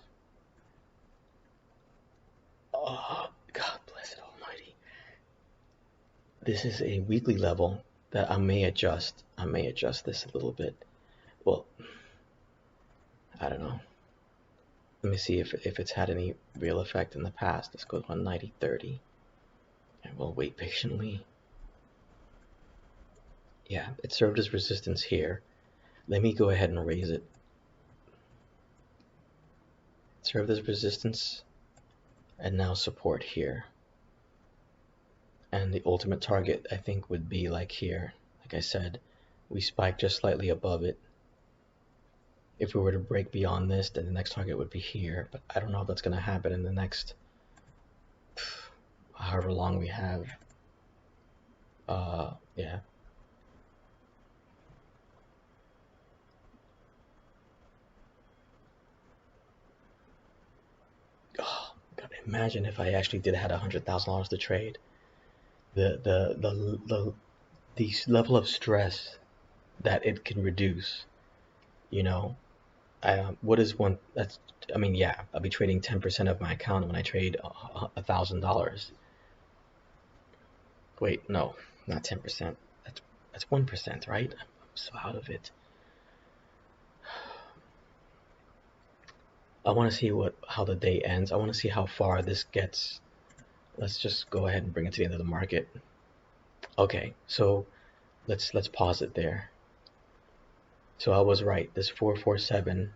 Oh, God bless it almighty. This is a weekly level that I may adjust. I may adjust this a little bit. Well, I don't know. Let me see if it's had any real effect in the past. Let's go to 90/30, and we'll wait patiently. Yeah, it served as resistance here. Let me go ahead and raise it. It served as resistance, and now support here. And the ultimate target, I think, would be like here. Like I said, we spiked just slightly above it. If we were to break beyond this, then the next target would be here. But I don't know if that's going to happen in the next however long we have. Yeah. Oh, God, imagine if I actually did had $100,000 to trade. The level of stress that it can reduce. You know, what is one? That's, I mean, yeah, I'll be trading 10% of my account when I trade $1,000. Wait, no, not 10%. That's 1%, right? I'm so out of it. I want to see how the day ends. I want to see how far this gets let's just go ahead and bring it to the end of the market. Okay, so let's pause it there. So I was right. This 447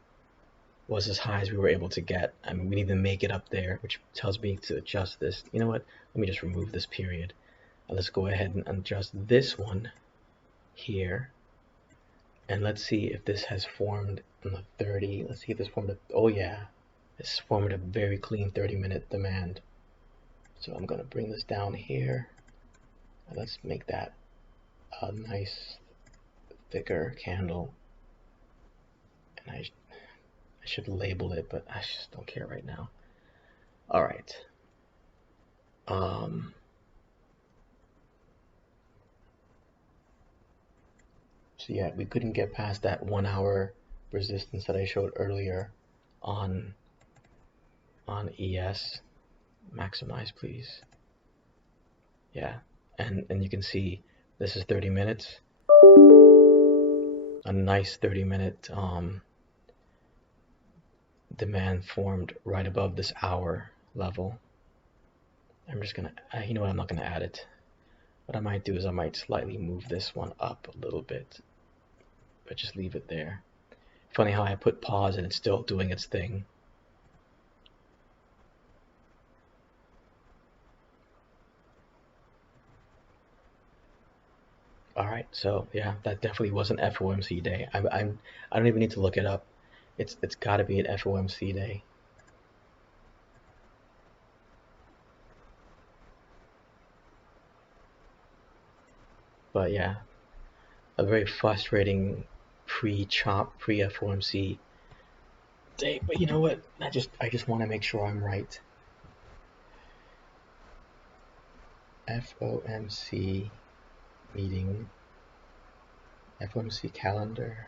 was as high as we were able to get. I mean, we need to make it up there, which tells me to adjust this. You know what? Let me just remove this period. And let's go ahead and adjust this one here. And let's see if this has formed in the 30. Let's see if this formed a, oh yeah, this formed a very clean 30-minute demand. So I'm gonna bring this down here. And let's make that a nice thicker candle. And I should label it, but I just don't care right now. All right. So yeah, we couldn't get past that 1 hour resistance that I showed earlier on ES. Maximize, please. Yeah, and you can see this is 30 minutes. A nice 30-minute demand formed right above this hour level. I'm just gonna, you know what, I'm not gonna add it. What I might do is I might slightly move this one up a little bit, but just leave it there. Funny how I put pause and it's still doing its thing. All right, so yeah, that definitely was an FOMC day. I don't even need to look it up. It's got to be an FOMC day. But yeah, a very frustrating pre-chop, pre-FOMC day. But you know what? I just want to make sure I'm right. FOMC meeting, FOMC calendar.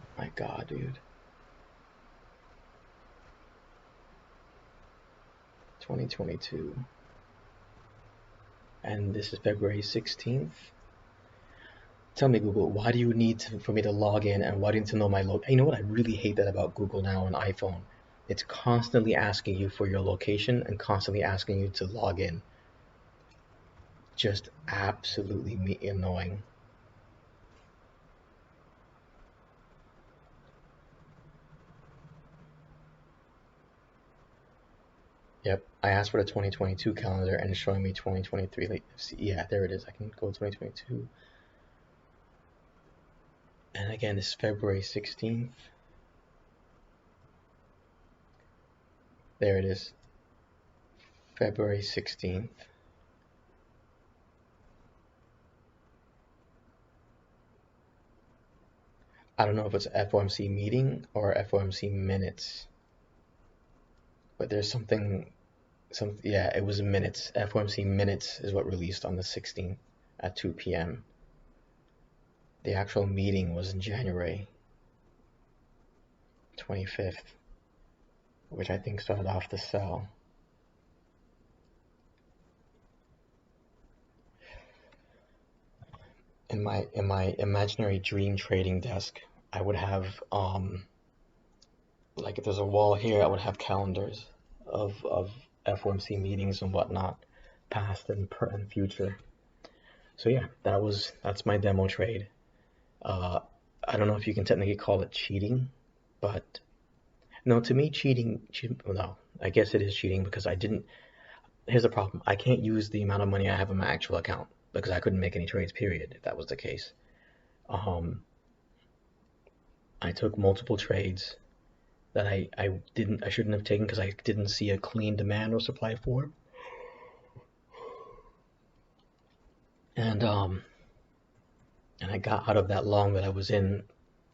Oh my God, dude. 2022. And this is February 16th. Tell me, Google, why do you need for me to log in, and why do you need to know my location? You know what? I really hate that about Google now on iPhone. It's constantly asking you for your location and constantly asking you to log in. Just absolutely annoying. Yep, I asked for the 2022 calendar and it's showing me 2023. Like, yeah, there it is. I can go 2022. And again, it's February 16th. There it is. February 16th. I don't know if it's FOMC meeting or FOMC minutes. But there's yeah, it was minutes. FOMC minutes is what released on the 16th at 2 p.m. The actual meeting was in January 25th, which I think started off the sell. In my imaginary dream trading desk, I would have like if there's a wall here, I would have calendars of FOMC meetings and whatnot, past and future. So yeah, that's my demo trade. I don't know if you can technically call it cheating, but no, to me no, I guess it is cheating because here's the problem. I can't use the amount of money I have in my actual account because I couldn't make any trades, period, if that was the case. I took multiple trades that I shouldn't have taken because I didn't see a clean demand or supply for. And I got out of that long that I was in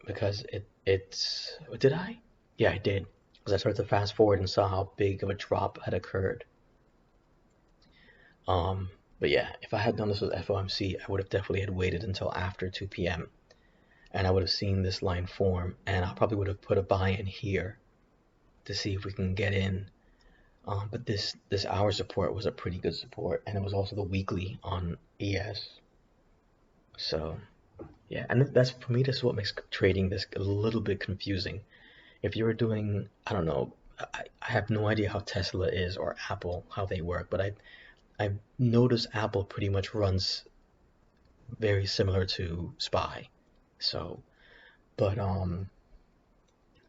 because did I? Yeah, I did. Because I started to fast forward and saw how big of a drop had occurred. But yeah, if I had done this with FOMC, I would have definitely had waited until after 2 p.m. and I would have seen this line form, and I probably would have put a buy in here to see if we can get in. But this hour support was a pretty good support, and it was also the weekly on ES. So yeah, and that's for me. This is what makes trading this a little bit confusing. If you were doing, I don't know, I have no idea how Tesla is or Apple, how they work, but I noticed Apple pretty much runs very similar to SPY. So, but um,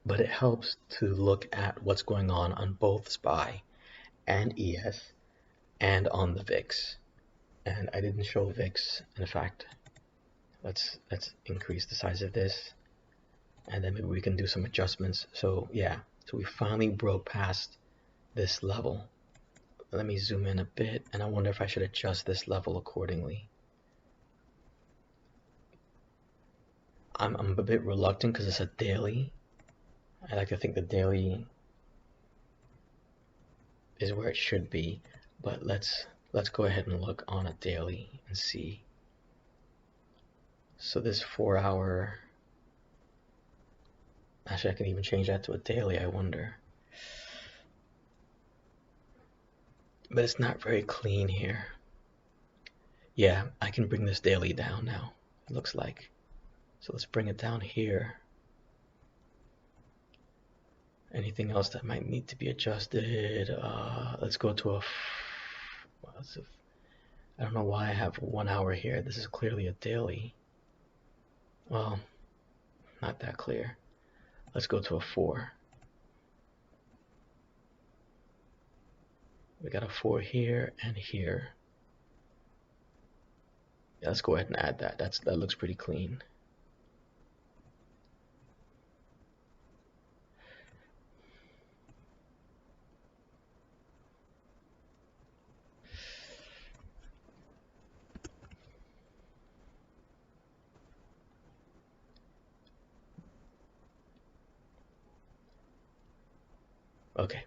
but it helps to look at what's going on both SPY and ES and on the VIX. And I didn't show VIX. In fact, let's increase the size of this, and then maybe we can do some adjustments. So yeah, so we finally broke past this level. Let me zoom in a bit, and I wonder if I should adjust this level accordingly. I'm a bit reluctant because it's a daily. I like to think the daily is where it should be, but let's go ahead and look on a daily and see. So this 4-hour, actually I can even change that to a daily, I wonder. But it's not very clean here. Yeah, I can bring this daily down now, it looks like. So let's bring it down here. Anything else that might need to be adjusted? Let's go to I don't know why I have 1 hour here. This is clearly a daily. Well, not that clear. Let's go to a 4. We got a 4 here and here. Yeah, let's go ahead and add that. That looks pretty clean. Okay.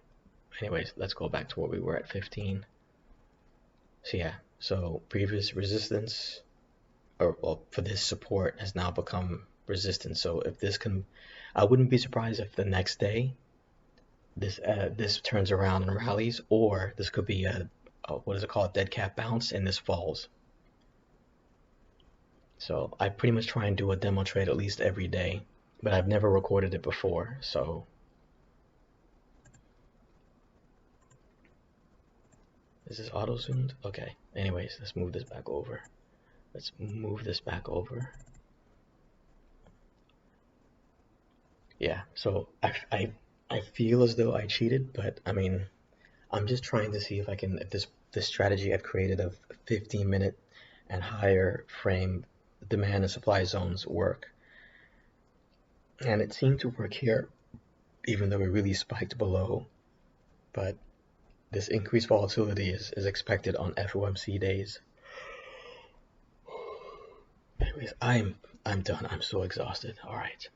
Anyways, let's go back to where we were at 15. So yeah, so previous resistance, or well, for this support has now become resistance. So if this can, I wouldn't be surprised if the next day this turns around and rallies, or this could be a what is it called, dead cat bounce, and this falls. So I pretty much try and do a demo trade at least every day, but I've never recorded it before, so is this auto zoomed? Okay. Anyways, let's move this back over. Let's move this back over. Yeah, so I feel as though I cheated, but I mean, I'm just trying to see if I can, if this strategy I've created of 15-minute and higher frame demand and supply zones work. And it seemed to work here, even though it really spiked below. But this increased volatility is expected on FOMC days. Anyways, I'm done. I'm so exhausted. All right.